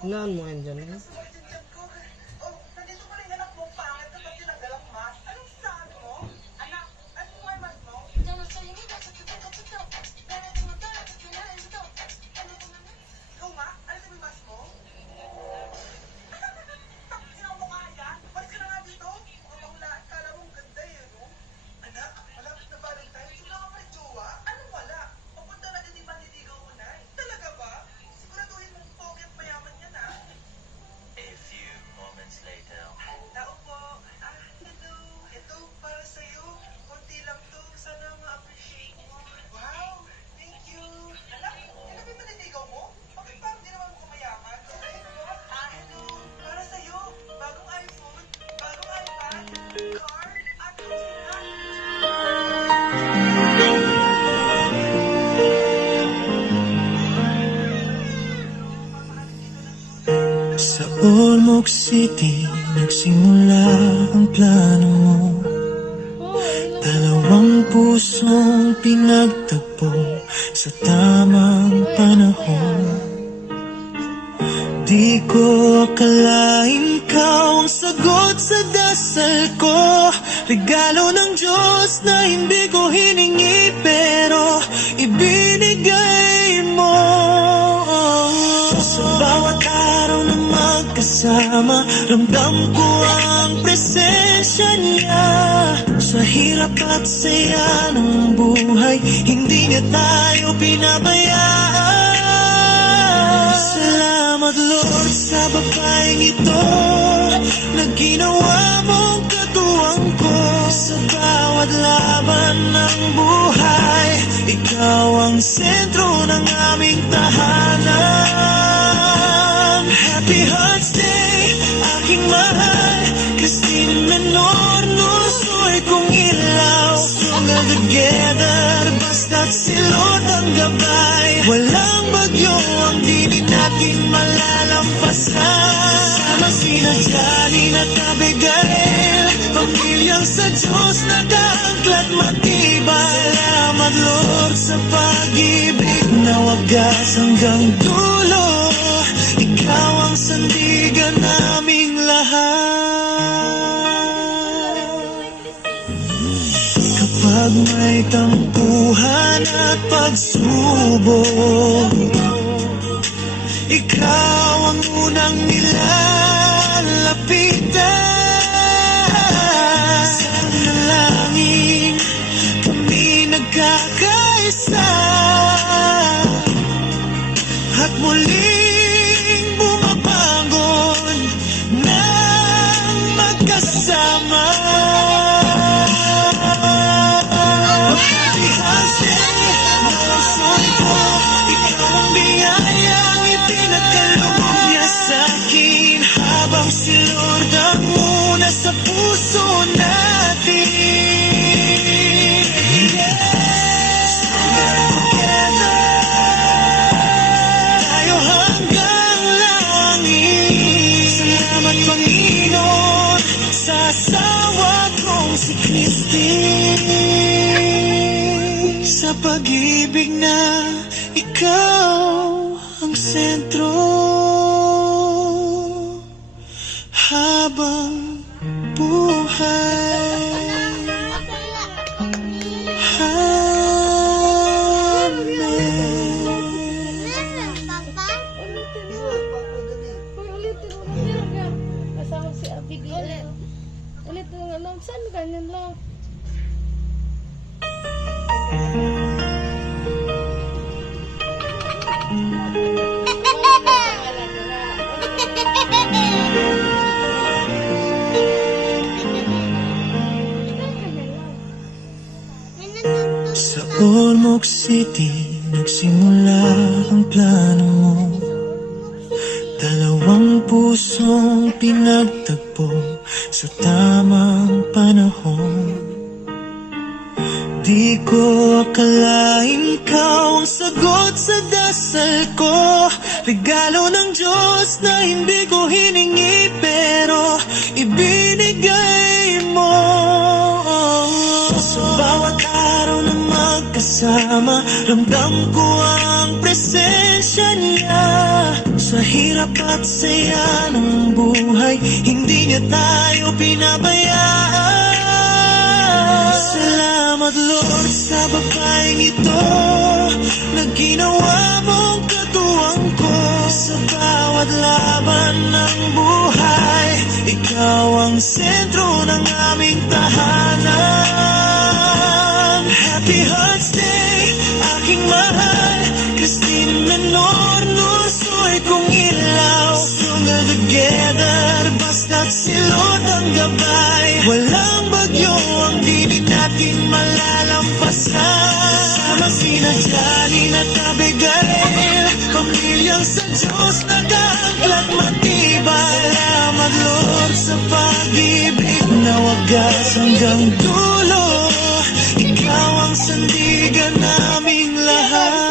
Hinaan mo yan dyan. Eh. Sa Ormoc City, nagsimula ang plano mo. Dalawang pusong pinagtagpo sa tamang panahon. Di ko akalain ikaw ang sagot sa dasal ko. Regalo ng Diyos na hindi ko hiningi pero ibinigay mo. Sa bawat araw na magkasama, ramdam ko ang presensya niya. Sa hirap at saya ng buhay, hindi niya tayo pinabayaan. Salamat Lord sa babaeng ito na ginawa mong katuwang ko. Sa bawat laban ng buhay, ikaw ang sentro ng aming tahanan. Happy Hearts Day, aking mahal, Christine Menor, nusoy kong ilaw. Stronger together, basta't si Lord ang gabay. Walang bagyo ang di natin malalampasan. Sama sina Janine at Abigail, pamilyang sa Diyos nag-aangklat matibay. Salamat Lord sa pag-ibig na wagas hanggang dulo. Ikaw ang sandigan naming lahat. Kapag may tampuhan at pagsubok, ikaw ang unang nilalapitan. Sa nalangin kami nagkakaisa at muling bumabangon ng magkasama. Happy Hearts Day, napusoy ko, ikaw ang biyayang ipinagkaloob niya sa'kin. Habang si Lord ang una sa puso natin. Yes, together tayo hanggang langit. Salamat Panginoon sa asawa kong si Christine, sa pag-ibig na ikaw ang sentro. Habang buhay, Kasama si Abigail. Ulit yung ano, saan ganyan lang? Sa Ormoc City, nagsimula ang plano mo. Dalawang pusong pinagtagpo sa tamang panahon. Di ko akalain ikaw ang sagot sa dasal ko. Regalo ng Diyos na hindi ko hiningi pero ibinigay mo. Sa bawat araw na magkasama, ramdam ko ang presensya niya. Sa hirap at saya ng buhay, hindi niya tayo pinabayaan. Salamat Lord sa babaeng ito na ginawa mong katuwang ko. Sa bawat laban ng buhay, ikaw ang sentro ng aming tahanan. Happy Hearts Day, aking mahal, Christine Menor, nusoy kong ilaw. Stronger together, basta't si Lord ang gabay. Walang bagyo ang di natin malalampasan. Kasama sina Janine at Abigail, pamilyang sa Diyos nag-aangklat matibay. Salamat Lord sa pag-ibig na wagas hanggang dulo. Ikaw ang sandigan naming lahat.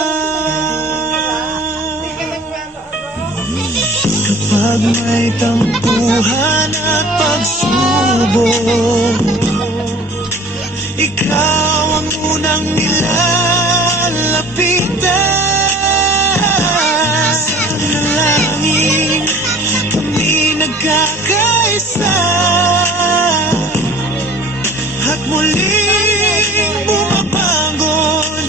Kapag may tampuhan at pagsubok, ikaw ang unang nilalapitan. Sa nalangin kami nagkakaisa, at muling bumabangon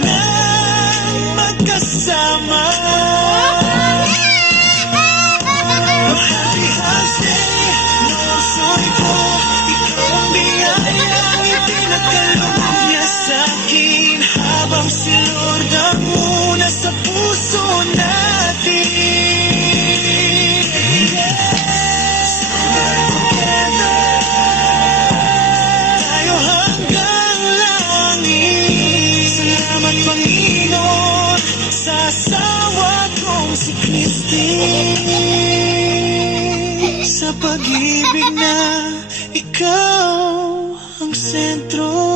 ng magkasama. Happy Hearts Day, nusoy ko, ikaw ang biyayang ipinagkaloob niya sa'kin. Habang si Lord ang una sa puso natin. Together, tayo hanggang langit. Salamat Panginoon sa asawa kong si Christine, sa pag-ibig na ikaw ang sentro.